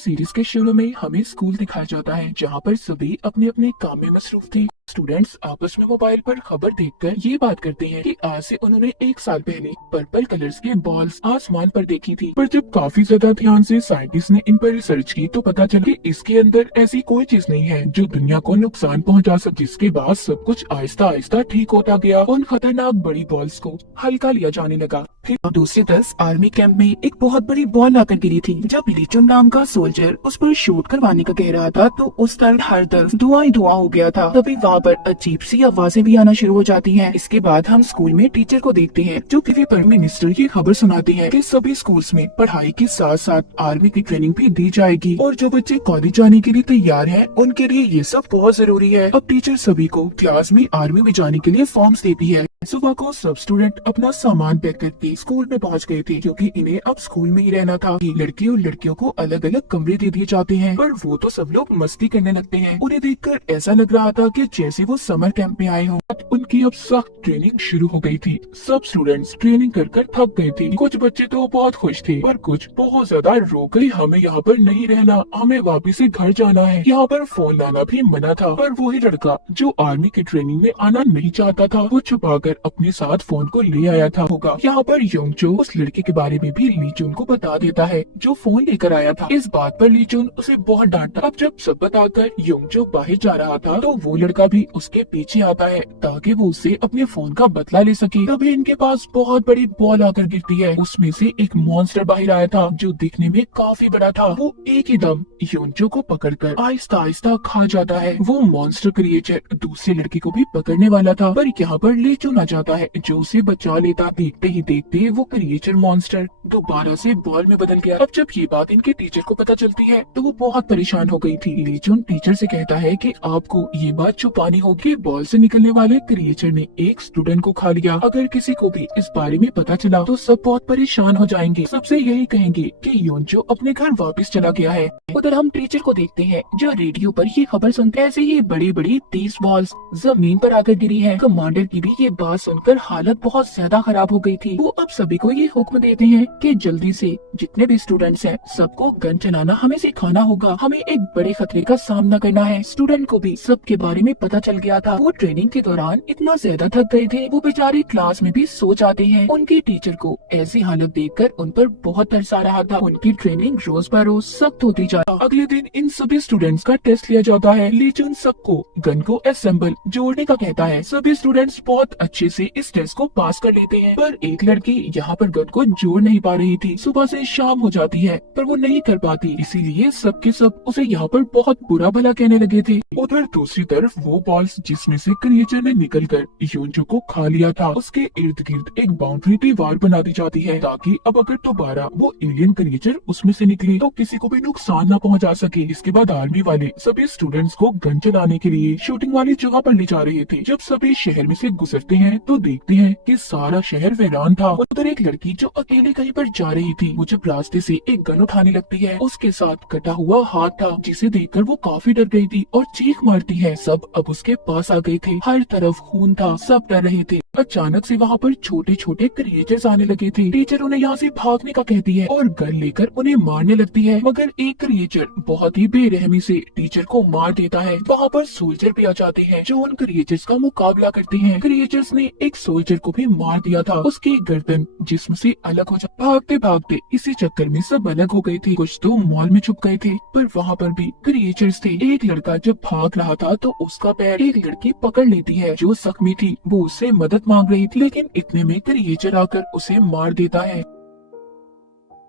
Series के शुरू में हमें स्कूल दिखाया जाता है जहाँ पर सभी अपने अपने काम में मसरूफ थे। स्टूडेंट्स आपस में मोबाइल पर खबर देखकर ये बात करते हैं कि आज से उन्होंने 1 साल पहले पर्पल कलर्स के बॉल्स आसमान पर देखी थी। पर जब काफी ज्यादा ध्यान से साइंटिस्ट ने इन पर रिसर्च की तो पता चला कि इसके अंदर ऐसी कोई चीज नहीं है जो दुनिया को नुकसान पहुंचा सके। जिसके बाद सब कुछ आहिस्ता आहिस्ता ठीक होता गया। उन खतरनाक बड़ी बॉल्स को हल्का लिया जाने लगा। फिर दूसरी तरफ आर्मी कैंप में एक बहुत बड़ी बॉल आकर गिरी थी। जब लीचुन नाम का सोल्जर उस पर शूट करवाने का कह रहा था तो उस तरफ हर तरफ धुआं ही धुआं हो गया था। तभी वहाँ पर अजीब सी आवाजें भी आना शुरू हो जाती हैं। इसके बाद हम स्कूल में टीचर को देखते हैं जो टीवी पर मिनिस्टर की खबर सुनाती है कि सभी स्कूल्स में पढ़ाई के साथ साथ आर्मी की ट्रेनिंग भी दी जाएगी और जो बच्चे कॉलेज जाने के लिए तैयार हैं उनके लिए ये सब बहुत जरूरी है। अब टीचर सभी को क्लास में आर्मी में जाने के लिए फॉर्म्स देती है। सुबह को सब स्टूडेंट अपना सामान पैक करके स्कूल में पहुंच गए थे क्योंकि इन्हें अब स्कूल में ही रहना था। लड़के और लड़कियों को अलग अलग कमरे दे दिए जाते हैं पर वो तो सब लोग मस्ती करने लगते हैं। उन्हें देखकर ऐसा लग रहा था कि जैसे वो समर कैंप में आए हों। उनकी अब सख्त ट्रेनिंग शुरू हो गई थी। सब स्टूडेंट्स ट्रेनिंग कर थक गए थे। कुछ बच्चे तो बहुत खुश थे पर कुछ बहुत ज्यादा रो गए। हमें यहाँ पर नहीं रहना, हमें वापिस से घर जाना है। यहाँ पर फोन लाना भी मना था। पर वही लड़का जो आर्मी की ट्रेनिंग में आना नहीं चाहता था वो छुपाकर अपने साथ फोन को ले आया था होगा। यहाँ पर योंगचो उस लड़के के बारे में भी लीचुन को बता देता है जो फोन लेकर आया था। इस बात पर लीचुन उसे बहुत डांटता। अब जब सब बताकर योंगचो बाहर जा रहा था तो वो लड़का भी उसके पीछे आता है ताकि वो उससे अपने फोन का बदला ले सके। तभी इनके पास बहुत बड़ी बॉल आकर गिरती है। उसमें से एक मॉन्स्टर बाहर आया था जो दिखने में काफी बड़ा था। वो एक ही दम योंगचो को पकड़कर आहिस्ता आहिस्ता खा जाता है। वो मॉन्स्टर क्रिएचर दूसरे लड़के को भी पकड़ने वाला था पर यहाँ पर लीचुन आ जाता है जो उसे बचा लेता। देखते ही देखते वो क्रिएचर मॉन्स्टर दोबारा से बॉल में बदल गया। अब जब ये बात इनके टीचर को पता चलती है तो वो बहुत परेशान हो गई थी। लीचुन टीचर से कहता है कि आपको ये बात छुपानी होगी। बॉल से निकलने वाले क्रिएचर ने एक स्टूडेंट को खा लिया। अगर किसी को भी इस बारे में पता चला तो सब बहुत परेशान हो जाएंगे। सबसे यही कहेंगे कि योंचो अपने घर वापस चला गया है। उधर हम टीचर को देखते हैं जो रेडियो पर ये खबर सुनते ऐसे ही बड़ी बड़ी 30 बॉल्स जमीन पर आकर गिरी है। कमांडर की भी ये बात सुनकर हालत बहुत ज्यादा खराब हो गई थी। वो अब सभी को ये हुक्म देते हैं कि जल्दी से जितने भी स्टूडेंट्स हैं सबको गन चलाना हमें सिखाना होगा। हमें एक बड़े खतरे का सामना करना है। स्टूडेंट को भी सबके बारे में पता चल गया था। वो ट्रेनिंग के दौरान इतना ज्यादा थक गए थे वो बेचारे क्लास में भी सो जाते हैं। उनकी टीचर को ऐसी हालत देखकर उन पर बहुत तरस आ रहा था। उनकी ट्रेनिंग रोज ब रोज सख्त होती जाती। अगले दिन इन सभी स्टूडेंट्स का टेस्ट लिया जाता है। लीचुन सबको गन को असेंबल जोड़ने का कहता है। सभी स्टूडेंट्स बहुत अच्छे से इस टेस्ट को पास कर लेते हैं पर एक लड़की यहाँ पर गन को जोड़ नहीं पा रही थी। सुबह से शाम हो जाती है पर वो नहीं कर पाती, इसीलिए सबके सब उसे यहाँ पर बहुत बुरा भला कहने लगे थे। उधर दूसरी तरफ वो बॉल्स जिसमें से क्रिएचर ने निकलकर योंचो को खा लिया था उसके इर्द गिर्द एक बाउंड्री दीवार बना दी जाती है ताकि अब अगर दोबारा वो एलियन क्रिएचर उसमें से निकले तो किसी को भी नुकसान न पहुँचा सके। इसके बाद आर्मी वाले सभी स्टूडेंट्स को गन चलाने के लिए शूटिंग वाली जगह पर ले जा रहे थे। जब सभी शहर में से गुजरते हैं तो देखते हैं कि सारा शहर वीरान था। उधर एक लड़की जो अकेले कहीं पर जा रही थी वो जब रास्ते से एक गन उठाने लगती है उसके साथ कटा हुआ हाथ था जिसे देखकर वो काफी डर गई थी और चीख मारती है। सब अब उसके पास आ गए थे। हर तरफ खून था, सब डर रहे थे। अचानक से वहाँ पर छोटे छोटे क्रिएचर्स आने लगे थे। टीचर उन्हें यहाँ से भागने का कहती है और गन लेकर उन्हें मारने लगती है मगर एक क्रिएचर बहुत ही बेरहमी से टीचर को मार देता है। वहाँ पर सोल्जर भी आ जाते हैं जो उन क्रिएचर्स का मुकाबला करते हैं। क्रिएचर्स ने एक सोल्जर को भी मार दिया था। उसकी गर्दन जिस्म से अलग हो जा। भागते भागते इसी चक्कर में सब अलग हो गए थे। कुछ तो मॉल में छुप गए थे पर वहाँ पर भी क्रिएचर्स थे। एक लड़का जब भाग रहा था तो उसका पैर एक लड़की पकड़ लेती है जो जख्मी थी। वो उससे मदद मांग रही थी लेकिन इतने में क्रिएचर आकर उसे मार देता है।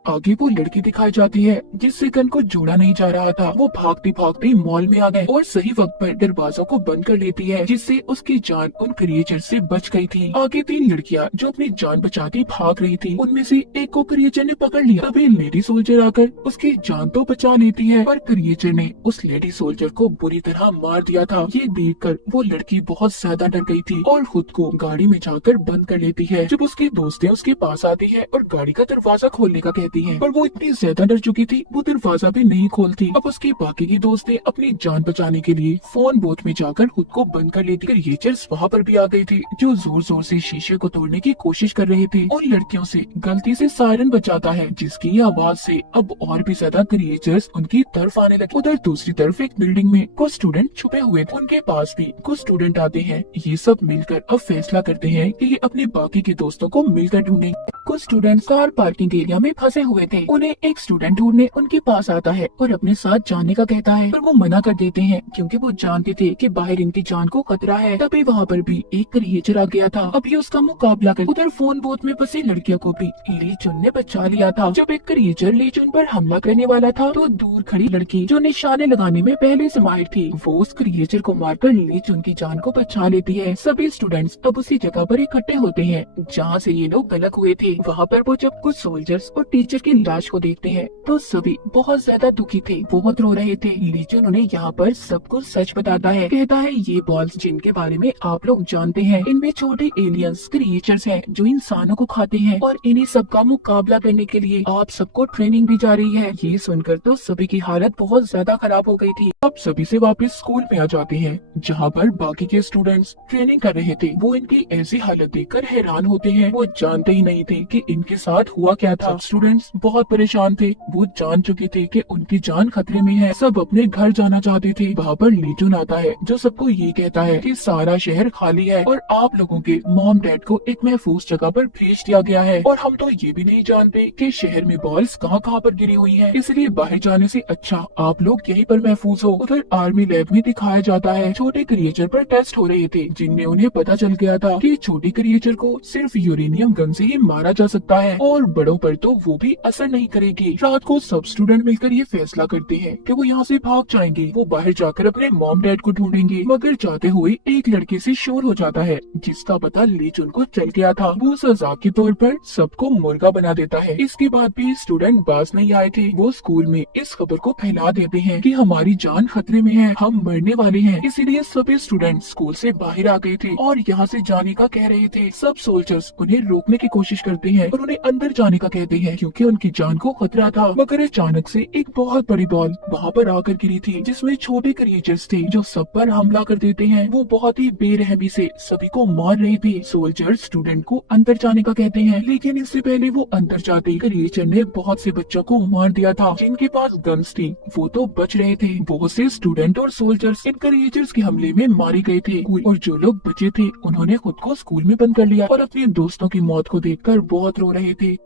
आगे वो लड़की दिखाई जाती है जिससे गन को जोड़ा नहीं जा रहा था। वो भागती भागती मॉल में आ गए और सही वक्त पर दरवाजों को बंद कर लेती है जिससे उसकी जान उन क्रिएचर से बच गई थी। आगे 3 लड़कियां जो अपनी जान बचाती भाग रही थी उनमें से एक को क्रिएचर ने पकड़ लिया। तभी लेडी सोल्जर आकर उसकी जान तो बचा लेती है पर क्रिएचर ने उस लेडी सोल्जर को बुरी तरह मार दिया था। ये देखकर वो लड़की बहुत ज्यादा डर गई थी और खुद को गाड़ी में जाकर बंद कर लेती है। जब उसके दोस्तें उसके पास आती है और गाड़ी का दरवाजा खोलने का कहते कहती है, पर वो इतनी ज्यादा डर चुकी थी वो दरवाजा भी नहीं खोलती। अब उसके बाकी की दोस्तें अपनी जान बचाने के लिए फोन बूथ में जाकर खुद को बंद कर लेती। क्रिएचर्स वहाँ पर भी आ गई थी जो जोर जोर से शीशे को तोड़ने की कोशिश कर रहे थे और लड़कियों से गलती से सायरन बजाता है, जिसकी आवाज से अब और भी ज्यादा क्रिएचर्स उनकी तरफ आने लगे। उधर दूसरी तरफ एक बिल्डिंग में कुछ स्टूडेंट छुपे हुए थे, उनके पास भी कुछ स्टूडेंट आते हैं। ये सब मिलकर अब फैसला करते हैं कि ये अपने बाकी के दोस्तों को मिलकर ढूंढेंगे। कुछ स्टूडेंट कार पार्किंग एरिया में फंसे हुए थे, उन्हें एक स्टूडेंट ढूंढने उनके पास आता है और अपने साथ जाने का कहता है, पर वो मना कर देते हैं क्योंकि वो जानते थे कि बाहर इनकी जान को खतरा है। तभी वहाँ पर भी एक क्रिएचर आ गया था, अभी उसका मुकाबला कर। उधर फोन बूथ में फंसी लड़कियों को भी ली चुन ने बचा लिया था। जब एक क्रिएचर ली चुन पर हमला करने वाला था तो दूर खड़ी लड़की जो निशाने लगाने में पहले से माहिर थी, वो उस क्रिएचर को मारकर ली चुन की जान को बचा लेती है। सभी स्टूडेंट्स अब उसी जगह पर इकट्ठे होते हैं जहाँ से ये लोग गलत हुए थे। वहाँ पर वो जब कुछ सोल्जर्स और टीचर की लाश को देखते हैं तो सभी बहुत ज्यादा दुखी थे, बहुत रो रहे थे। ली चुन उन्हें यहाँ पर सब कुछ सच बताता है, कहता है ये बॉल्स जिनके बारे में आप लोग जानते हैं, इनमें छोटे एलियंस क्रिएचर्स हैं जो इंसानों को खाते हैं और इन्हीं सब का मुकाबला करने के लिए आप सबको ट्रेनिंग दी जा रही है। ये सुनकर तो सभी की हालत बहुत ज्यादा खराब हो गई थी। अब सभी से वापस स्कूल में आ जाते हैं जहाँ पर बाकी के स्टूडेंट्स ट्रेनिंग कर रहे थे। वो इनकी ऐसी हालत देखकर हैरान होते हैं, वो जानते ही नहीं थे कि इनके साथ हुआ क्या था। स्टूडेंट्स बहुत परेशान थे, वो जान चुके थे कि उनकी जान खतरे में है। सब अपने घर जाना चाहते थे। वहाँ पर ली चुन आता है जो सबको ये कहता है कि सारा शहर खाली है और आप लोगों के मॉम डैड को एक महफूज जगह पर भेज दिया गया है और हम तो ये भी नहीं जानते कि शहर में बॉल्स कहाँ कहाँ पर गिरी हुई हैं, इसलिए बाहर जाने से अच्छा आप लोग यहीं पर महफूज हो। उधर आर्मी लैब में दिखाया जाता है छोटे क्रिएचर पर टेस्ट हो रहे थे, जिनमें उन्हें पता चल गया था कि छोटे क्रिएचर को सिर्फ यूरेनियम गन से ही मारा जा सकता है और बड़ों पर तो वो भी असर नहीं करेगी। रात को सब स्टूडेंट मिलकर ये फैसला करते हैं कि वो यहाँ से भाग जाएंगे। वो बाहर जाकर अपने मॉम डैड को ढूंढेंगे, मगर जाते हुए एक लड़के से शोर हो जाता है जिसका पता ली चुन को चल गया था। वो सजा के तौर पर सबको मुर्गा बना देता है। इसके बाद भी स्टूडेंट बाज नहीं आए थे। वो स्कूल में इस खबर को फैला देते हैं कि हमारी जान खतरे में है, हम मरने वाले हैं। इसीलिए सभी स्टूडेंट स्कूल से बाहर आ गए थे और यहाँ से जाने का कह रहे थे। सब सोल्जर्स उन्हें रोकने की कोशिश करते हैं और उन्हें अंदर जाने का कहते हैं क्योंकि उनकी जान को खतरा था। मगर अचानक से एक बहुत बड़ी बॉल वहाँ पर आकर गिरी थी जिसमें छोटे क्रिएचर्स थे जो सब पर हमला कर देते हैं। वो बहुत ही बेरहमी से सभी को मार रहे थे। सोल्जर्स स्टूडेंट को अंदर जाने का कहते हैं, लेकिन इससे पहले वो अंदर जाते क्रिएचर ने बहुत से बच्चों को मार दिया था। जिनके पास गन्स थी वो तो बच रहे थे। बहुत से स्टूडेंट और सोल्जर्स इन क्रिएचर्स के हमले में मारे गए थे और जो लोग बचे थे उन्होंने खुद को स्कूल में बंद कर लिया और अपने दोस्तों की मौत को देखकर बहुत रो रहे थे।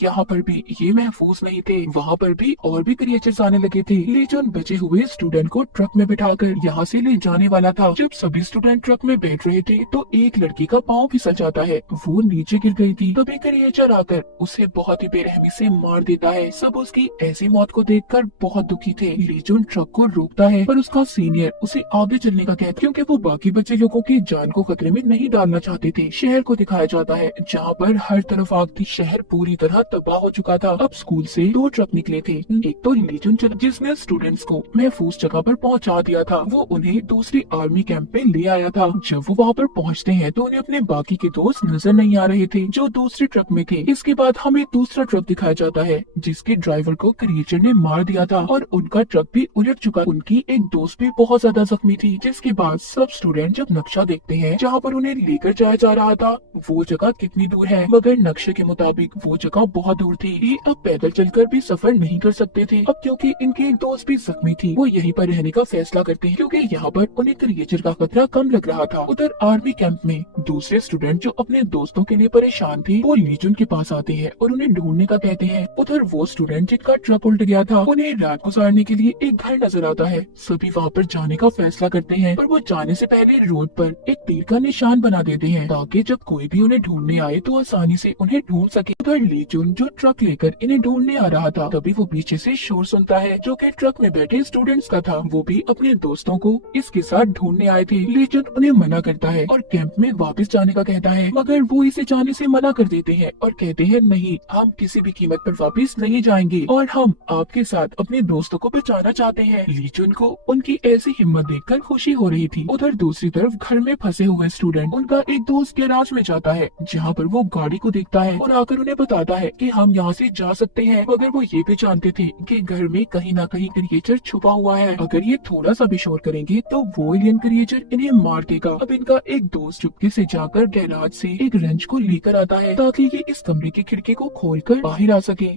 यहाँ पर भी ये महफूज नहीं थे, वहाँ पर भी और भी क्रिएचर्स आने लगे थे। ली चुन बचे हुए स्टूडेंट को ट्रक में बिठाकर यहाँ से ले जाने वाला था। जब सभी स्टूडेंट ट्रक में बैठ रहे थे तो एक लड़की का पाँव फिसल जाता है, वो नीचे गिर गई थी। तभी क्रिएचर आकर उसे बहुत ही बेरहमी से मार देता है। सब उसकी ऐसी मौत को देखकर बहुत दुखी थे। ली चुन ट्रक को रोकता है पर उसका सीनियर उसे आगे चलने का कहता, क्योंकि वो बाकी बचे लोगों की जान को खतरे में नहीं डालना चाहते थे। शहर को दिखाया जाता है जहाँ पर हर तरफ आग थी, शहर पूरी तरह तबाह हो चुका था। अब स्कूल से 2 ट्रक निकले थे। एक तो ली चुन चला जिसने स्टूडेंट्स को महफूज जगह पर पहुंचा दिया था, वो उन्हें दूसरी आर्मी कैंप में ले आया था। जब वो वहाँ पर पहुंचते हैं तो उन्हें अपने बाकी के दोस्त नजर नहीं आ रहे थे जो दूसरे ट्रक में थे। इसके बाद हमें दूसरा ट्रक दिखाया जाता है जिसके ड्राइवर को क्रिएचर ने मार दिया था और उनका ट्रक भी उलट चुका। उनकी एक दोस्त भी बहुत ज्यादा जख्मी थी। जिसके बाद सब स्टूडेंट जब नक्शा देखते हैं जहाँ पर उन्हें लेकर जाया जा रहा था वो जगह कितनी दूर है, मगर नक्शे के मुताबिक वो जगह बहुत दूर थी। ये अब पैदल चलकर भी सफर नहीं कर सकते थे। अब क्योंकि इनकी एक दोस्त भी जख्मी थी वो यहीं पर रहने का फैसला करते हैं क्योंकि यहाँ पर उन्हें क्रिएचर का खतरा कम लग रहा था। उधर आर्मी कैंप में दूसरे स्टूडेंट जो अपने दोस्तों के लिए परेशान थे वो ली चुन के पास आते हैं और उन्हें ढूंढने का कहते हैं। उधर वो स्टूडेंट जिनका ट्रक उल्ट गया था उन्हें रात गुजारने के लिए एक घर नजर आता है। सभी वहाँ पर जाने का फैसला करते हैं पर वो जाने से पहले रोड पर एक तीर का निशान बना देते हैं ताकि जब कोई भी उन्हें ढूंढने आए तो आसानी से उन्हें ढूंढ सके। उधर ली चुन जो ट्रक लेकर इन्हें ढूंढने आ रहा था तभी वो पीछे से शोर सुनता है जो कि ट्रक में बैठे स्टूडेंट्स का था। वो भी अपने दोस्तों को इसके साथ ढूंढने आए थे। लेकिन उन्हें मना करता है और कैंप में वापस जाने का कहता है, मगर वो इसे जाने से मना कर देते हैं और कहते हैं नहीं, हम किसी भी कीमत पर वापस नहीं जाएंगे और हम आपके साथ अपने दोस्तों को बचाना चाहते हैं। ली चुन को उनकी ऐसी हिम्मत देखकर खुशी हो रही थी। उधर दूसरी तरफ घर में फंसे हुए स्टूडेंट उनका एक दोस्त गैराज में जाता है जहाँ पर वो गाड़ी को देखता है और आकर उन्हें बताता है है कि हम यहाँ से जा सकते हैं, मगर वो ये भी जानते थे कि घर में कहीं ना कहीं क्रिएचर छुपा हुआ है। अगर ये थोड़ा सा भी शोर करेंगे तो वो एलियन क्रिएचर इन्हें मार देगा। अब इनका एक दोस्त चुपके से जाकर गैराज से एक रेंच को लेकर आता है ताकि ये इस कमरे की खिड़की को खोलकर बाहर आ सके।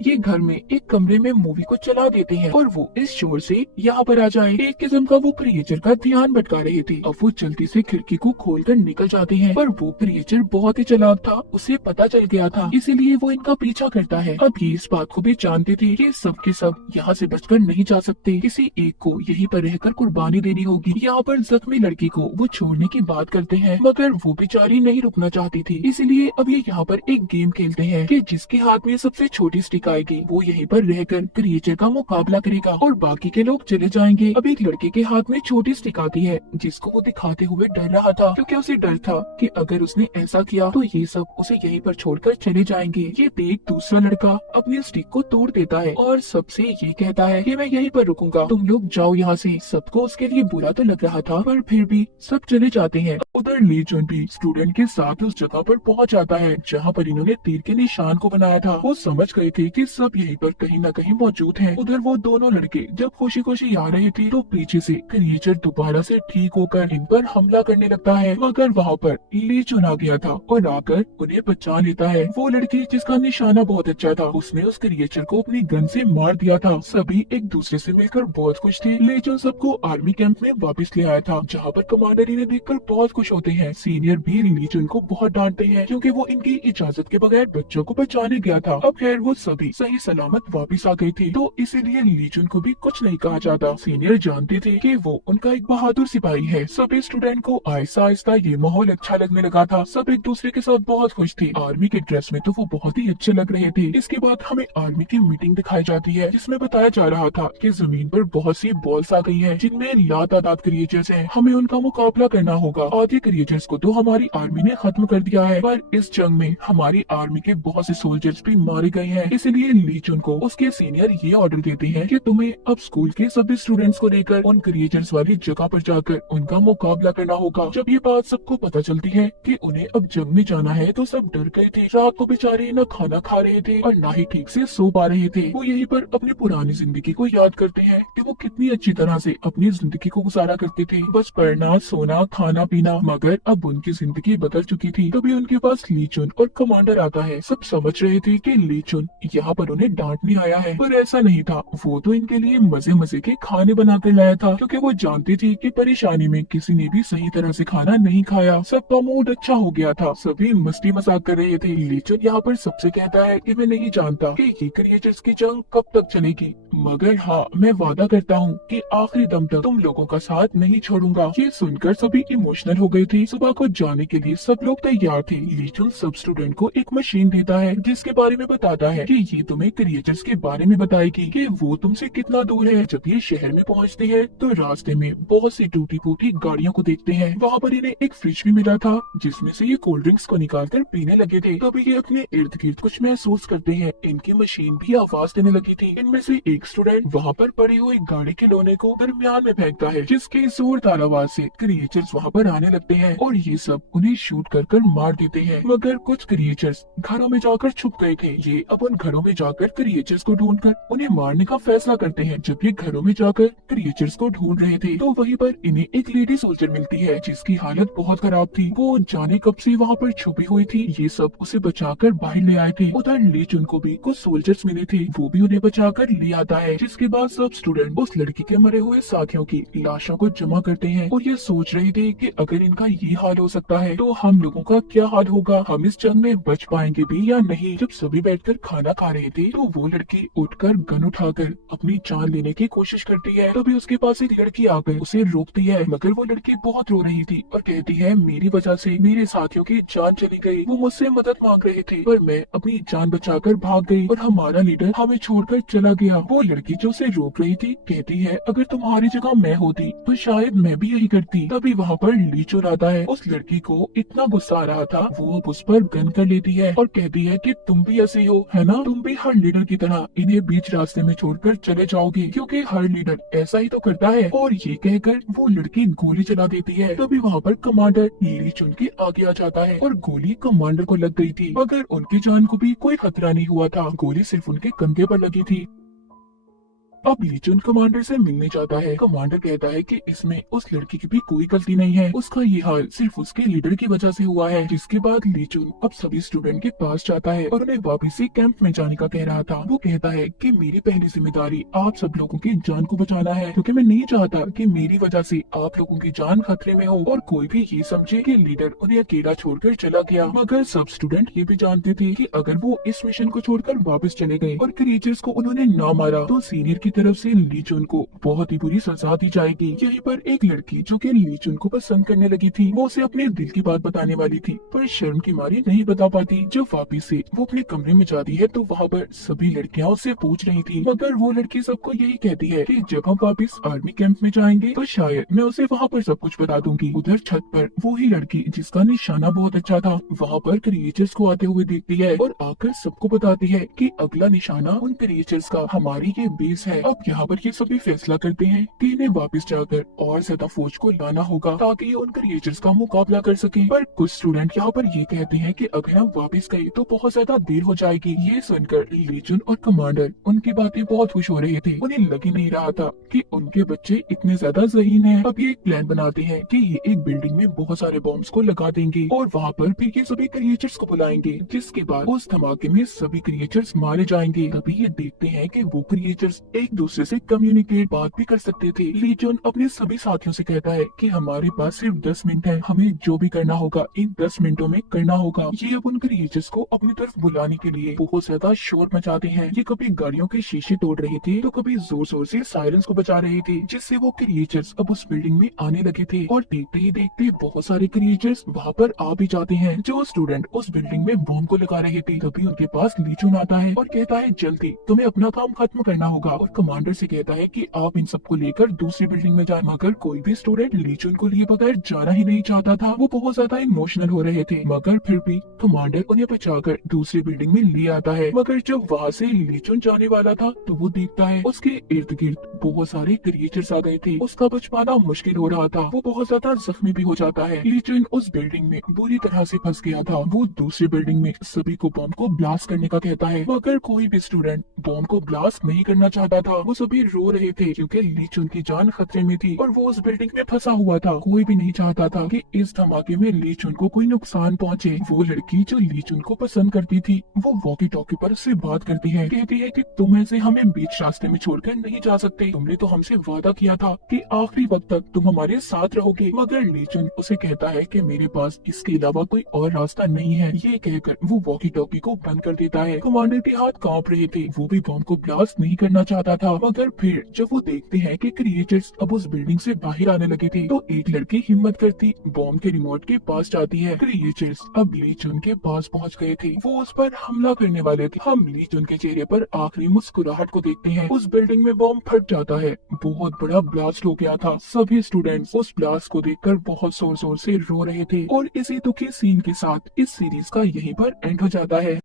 ये घर में एक कमरे में मूवी को चला देते हैं और वो इस शोर से यहाँ पर आ जाए। एक किस्म का वो क्रिएचर का ध्यान भटका रहे थे। अब वो जल्दी से खिड़की को खोलकर निकल जाते हैं, पर वो क्रिएचर बहुत ही चालाक था, उसे पता चल गया था, इसीलिए वो इनका पीछा करता है। अब ये इस बात को भी जानते थे कि सब के सब यहाँ से बचकर नहीं जा सकते, किसी एक को यहीं पर रहकर कुर्बानी देनी होगी। यहाँ पर जख्मी लड़की को वो छोड़ने की बात करते हैं, मगर वो बेचारी नहीं रुकना चाहती थी, इसीलिए अब ये यहाँ पर एक गेम खेलते हैं कि जिसके हाथ में सबसे छोटी स्टिक आएगी वो यहीं पर रहकर क्रिएचर का मुकाबला करेगा और बाकी के लोग चले जाएंगे। अब एक लड़के के हाथ में छोटी स्टिक आती है जिसको वो दिखाते हुए डर रहा था, क्योंकि उसे डर था कि अगर उसने ऐसा किया तो ये सब उसे यहीं पर छोड़कर चले जाएंगे। ये देख दूसरा लड़का अपनी स्टिक को तोड़ देता है और सबसे ये कहता है कि मैं यहीं पर रुकूंगा, तुम लोग जाओ यहाँ से। सबको उसके लिए बुरा तो लग रहा था, पर फिर भी सब चले जाते हैं। उधर ली जुन भी स्टूडेंट के साथ उस जगह पर पहुँच जाता है जहाँ पर इन्होंने तीर के निशान को बनाया था। वो समझ गए थे कि सब यहीं पर कहीं न कहीं मौजूद हैं। उधर वो दोनों लड़के जब खुशी खुशी आ रहे थे तो पीछे से क्रिएचर दोबारा से ठीक होकर इन पर हमला करने लगता है, मगर वहाँ पर ली जुन आ गया था और आकर उन्हें बचा लेता है। वो लड़की जिसका निशाना बहुत अच्छा था, उसने उस क्रिएचर को अपनी गन से मार दिया था। सभी एक दूसरे से मिलकर बहुत खुश थे। ली जुन सबको आर्मी कैंप में वापस ले आया था, जहाँ पर कमांडर इन्हें देखकर बहुत खुश होते हैं। सीनियर भी ली जुन को बहुत डांटते हैं क्योंकि वो इनकी इजाजत के बगैर बच्चों को बचाने गया था। अब खैर वो सभी सही सलामत वापस आ गई थी, तो इसीलिए ली जुन को भी कुछ नहीं कहा जाता। सीनियर जानते थे कि वो उनका एक बहादुर सिपाही है। सभी स्टूडेंट को आहिस्ता आहिस्ता ये माहौल अच्छा लगने लगा था। सब एक दूसरे के साथ बहुत खुश थे। आर्मी के ड्रेस में तो वो बहुत ही अच्छे लग रहे थे। इसके बाद हमें आर्मी की मीटिंग दिखाई जाती है जिसमें बताया जा रहा था कि जमीन पर बहुत सी बॉल्स आ गई है जिनमें लातादाद क्रिएचर्स हैं। हमें उनका मुकाबला करना होगा। आधे क्रिएचर्स को तो हमारी आर्मी ने खत्म कर दिया है, पर इस जंग में हमारी आर्मी के बहुत से सोल्जर्स भी मारे गए हैं। इसलिए ली जुन को उसके सीनियर ये ऑर्डर देते हैं कि तुम्हें अब स्कूल के सभी स्टूडेंट्स को लेकर उन क्रिएचर्स वाली जगह पर जाकर उनका मुकाबला करना होगा। जब ये बात सबको पता चलती है कि उन्हें अब जंग में जाना है तो सब डर गए थे। रात को बेचारे न खाना खा रहे थे और न ही ठीक से सो पा रहे थे। वो यहीं पर अपनी पुरानी जिंदगी को याद करते हैं कि वो कितनी अच्छी तरह से अपनी जिंदगी को गुजारा करते थे, बस पढ़ना, सोना, खाना पीना। मगर अब उनकी जिंदगी बदल चुकी थी। तभी उनके पास ली जुन और कमांडर आता है। सब समझ रहे थे कि ली जुन यहाँ पर उन्हें डांटने आया है, पर ऐसा नहीं था। वो तो इनके लिए मजे मजे के खाने बना कर लाया था, क्योंकि वो जानती थी कि परेशानी में किसी ने भी सही तरह से खाना नहीं खाया। सबका मूड अच्छा हो गया था, सभी मस्ती मजाक कर रहे थे। ली जुन यहाँ पर सबसे कहता है कि मैं नहीं जानता कि ये क्रिएचर्स की जंग कब तक चलेगी, मगर हाँ, मैं वादा करता हूँ कि आखिरी दम तक तुम लोगों का साथ नहीं छोड़ूंगा। ये सुनकर सभी इमोशनल हो गए थे। सुबह को जाने के लिए सब लोग तैयार थे। ली जुन सब स्टूडेंट को एक मशीन देता है जिसके बारे में बताता है कि ये तुम्हें क्रिएचर्स के बारे में बताएगी कि वो तुमसे कितना दूर है। जब ये शहर में पहुंचते हैं तो रास्ते में बहुत सी टूटी फूटी गाड़ियों को देखते हैं। वहाँ पर इन्हें एक फ्रिज भी मिला था जिसमें से ये कोल्ड ड्रिंक्स को निकालकर पीने लगे थे। तभी ये अपने इर्द गिर्द कुछ महसूस करते हैं। इनकी मशीन भी आवाज देने लगी थी। इनमें से एक स्टूडेंट वहाँ पर पड़ी हुई गाड़ी के लोने को दरमियान में फेंकता है, जिसकी जोरदार आवाज से क्रिएचर्स वहाँ पर आने लगते हैं और ये सब उन्हें शूट कर मार देते हैं। मगर कुछ क्रिएचर्स घरों में जाकर छुप गए थे। ये अब उन घरों में जाकर क्रिएचर्स को ढूंढकर उन्हें मारने का फैसला करते हैं। जब ये घरों में जाकर क्रिएचर्स को ढूंढ रहे थे तो वहीं पर इन्हें एक लेडी सोल्जर मिलती है जिसकी हालत बहुत खराब थी। वो जाने कब से वहाँ पर छुपी हुई थी। ये सब उसे बचाकर बाहर ले आए थे। उधर ली जुन को भी कुछ सोल्जर्स मिले थे, वो भी उन्हें बचाकर ले आता है। जिसके बाद सब स्टूडेंट उस लड़की के मरे हुए साथियों की लाशों को जमा करते हैं और ये सोच रहे थे कि अगर इनका ये हाल हो सकता है तो हम लोगों का क्या हाल होगा, हम इस जंग में बच पाएंगे भी या नहीं। जब सभी बैठकर खाना खा रहे थे तो वो लड़की उठकर गन उठाकर अपनी जान लेने की कोशिश करती है। तभी उसके पास एक लड़की आकर उसे रोकती है, मगर वो लड़की बहुत रो रही थी और कहती है मेरी वजह से मेरे साथियों की जान चली गई। वो मुझसे मदद मांग रहे थे पर मैं अपनी जान बचाकर भाग गई और हमारा लीडर हमें छोड़कर चला गया। वो लड़की जो उसे रोक रही थी कहती है अगर तुम्हारी जगह मैं होती तो शायद मैं भी यही करती। तभी वहाँ पर ली जुन आता है। उस लड़की को इतना गुस्सा आ रहा था, वो उस पर गन कर लेती है और कहती है कि तुम भी ऐसे हो है ना, तुम भी हर लीडर की तरह इन्हें बीच रास्ते में छोड़कर चले जाओगे, क्योंकि हर लीडर ऐसा ही तो करता है। और ये कहकर वो लड़की गोली चला देती है। तभी वहाँ पर कमांडर ली चुन के आगे आ जाता है और गोली कमांडर को लग गई थी, मगर उनकी जान को भी कोई खतरा नहीं हुआ था। गोली सिर्फ उनके कंधे पर लगी थी। अब ली चुन कमांडर से मिलने जाता है। कमांडर कहता है कि इसमें उस लड़की की भी कोई गलती नहीं है, उसका ये हाल सिर्फ उसके लीडर की वजह से हुआ है। जिसके बाद ली चुन अब सभी स्टूडेंट के पास जाता है और उन्हें वापस से कैंप में जाने का कह रहा था। वो कहता है कि मेरी पहली जिम्मेदारी आप सब लोगों की जान को बचाना है, क्योंकि मैं नहीं चाहता कि मेरी वजह से आप लोगों की जान खतरे में हो और कोई भी ये समझे कि लीडर उन्हें अकेला छोड़कर चला गया। मगर सब स्टूडेंट ये भी जानते थे कि अगर वो इस मिशन को छोड़कर वापस चले गए और क्रिएचर्स को उन्होंने ना मारा तो सीनियर की तरफ से ली चुन को बहुत ही बुरी सजा दी जाएगी। यहीं पर एक लड़की जो कि ली चुन को पसंद करने लगी थी, वो उसे अपने दिल की बात बताने वाली थी, पर शर्म की मारी नहीं बता पाती। जब वापिस से वो अपने कमरे में जाती है तो वहाँ पर सभी लड़कियां उससे पूछ रही थी, मगर वो लड़की सबको यही कहती है कि जब हम वापिस आर्मी कैंप में जाएंगे तो शायद मैं उसे वहाँ पर सब कुछ बता दूंगी। उधर छत पर वो ही लड़की जिसका निशाना बहुत अच्छा था, वहाँ पर क्रिएचर्स को आते हुए देखती है और आकर सबको बताती है कि अगला निशाना उन क्रिएचर्स का हमारी ये बेस है। अब यहाँ पर ये सभी फैसला करते हैं कि इन्हें वापस जाकर और ज्यादा फौज को लाना होगा ताकि ये उन क्रिएचर्स का मुकाबला कर सके। पर कुछ स्टूडेंट यहाँ पर ये कहते हैं कि अगर हम वापस गए तो बहुत ज्यादा देर हो जाएगी। ये सुनकर ली चुन और कमांडर उनकी बातें बहुत खुश हो रहे थे। उन्हें लग ही नहीं रहा था कि उनके बच्चे इतने ज्यादा ज़हीन हैं। अब ये एक प्लान बनाते हैं कि ये एक बिल्डिंग में बहुत सारे बॉम्ब्स को लगा देंगे और वहाँ पर फिर ये सभी क्रिएचर्स को बुलाएंगे, जिसके बाद उस धमाके में सभी क्रिएचर्स मारे जाएंगे। तभी ये देखते हैं कि वो क्रिएचर्स एक दूसरे से कम्युनिकेट बात भी कर सकते थे। ली चुन अपने सभी साथियों से कहता है कि हमारे पास सिर्फ 10 मिनट है, हमें जो भी करना होगा इन 10 मिनटों में करना होगा। ये अब उन क्रिएचर्स को अपनी तरफ बुलाने के लिए बहुत ज्यादा शोर मचाते हैं। ये कभी गाड़ियों के शीशे तोड़ रहे थे तो कभी जोर जोर से सायरन्स को बजा रहे थे, जिससे वो क्रिएचर्स अब उस बिल्डिंग में आने लगे थे। और देखते ही देखते बहुत सारे क्रिएचर्स वहाँ पर आ भी जाते हैं। जो स्टूडेंट उस बिल्डिंग में बॉम्ब को लगा रहे थे, तभी उनके पास ली चुन आता है और कहता है जल्दी तुम्हें अपना काम खत्म करना होगा। और कमांडर से कहता है कि आप इन सबको लेकर दूसरी बिल्डिंग में जाएं। मगर कोई भी स्टूडेंट ली चुन को लिए बगैर जाना ही नहीं चाहता था। वो बहुत ज्यादा इमोशनल हो रहे थे, मगर फिर भी कमांडर उन्हें बचाकर दूसरी बिल्डिंग में ले आता है। मगर जब वहाँ से ली चुन जाने वाला था तो वो देखता है उसके इर्द गिर्द बहुत सारे क्रिएचर्स आ गए थे। उसका बच पाना मुश्किल हो रहा था। वो बहुत ज्यादा जख्मी भी हो जाता है। ली चुन उस बिल्डिंग में बुरी तरह से फंस गया था। वो दूसरी बिल्डिंग में सभी को बॉम्ब को ब्लास्ट करने का कहता है, मगर कोई भी स्टूडेंट बॉम्ब को ब्लास्ट नहीं करना चाहता था। वो सभी रो रहे थे क्योंकि ली चुन की जान खतरे में थी और वो उस बिल्डिंग में फंसा हुआ था। कोई भी नहीं चाहता था कि इस धमाके में ली चुन को कोई नुकसान पहुंचे। वो लड़की जो ली चुन को पसंद करती थी, वो वॉकी टॉकी पर उससे बात करती है, कहती है कि तुम ऐसे हमें बीच रास्ते में छोड़कर नहीं जा सकते। तुमने तो हमसे वादा किया था कि आखिरी वक्त तक तुम हमारे साथ रहोगे। मगर ली चुन उसे कहता है कि मेरे पास इसके अलावा कोई और रास्ता नहीं है। ये कहकर वो वॉकी टॉकी को बंद कर देता है। कमांडर के हाथ कांप रहे थे। वो भी बॉम्ब को ब्लास्ट नहीं करना चाहता था, मगर फिर जब वो देखते हैं कि क्रिएचर्स अब उस बिल्डिंग से बाहर आने लगे थे तो एक लड़की हिम्मत करती बॉम्ब के रिमोट के पास जाती है। क्रिएचर्स अब ली चुन के पास पहुंच गए थे। वो उस पर हमला करने वाले थे। हम ली चुन के चेहरे पर आखिरी मुस्कुराहट को देखते हैं। उस बिल्डिंग में बॉम्ब फट जाता है। बहुत बड़ा ब्लास्ट हो गया था। सभी स्टूडेंट्स उस ब्लास्ट को देखकर बहुत जोर जोर से रो रहे थे। और इसी दुखी सीन के साथ इस सीरीज का यहीं पर एंड हो जाता है।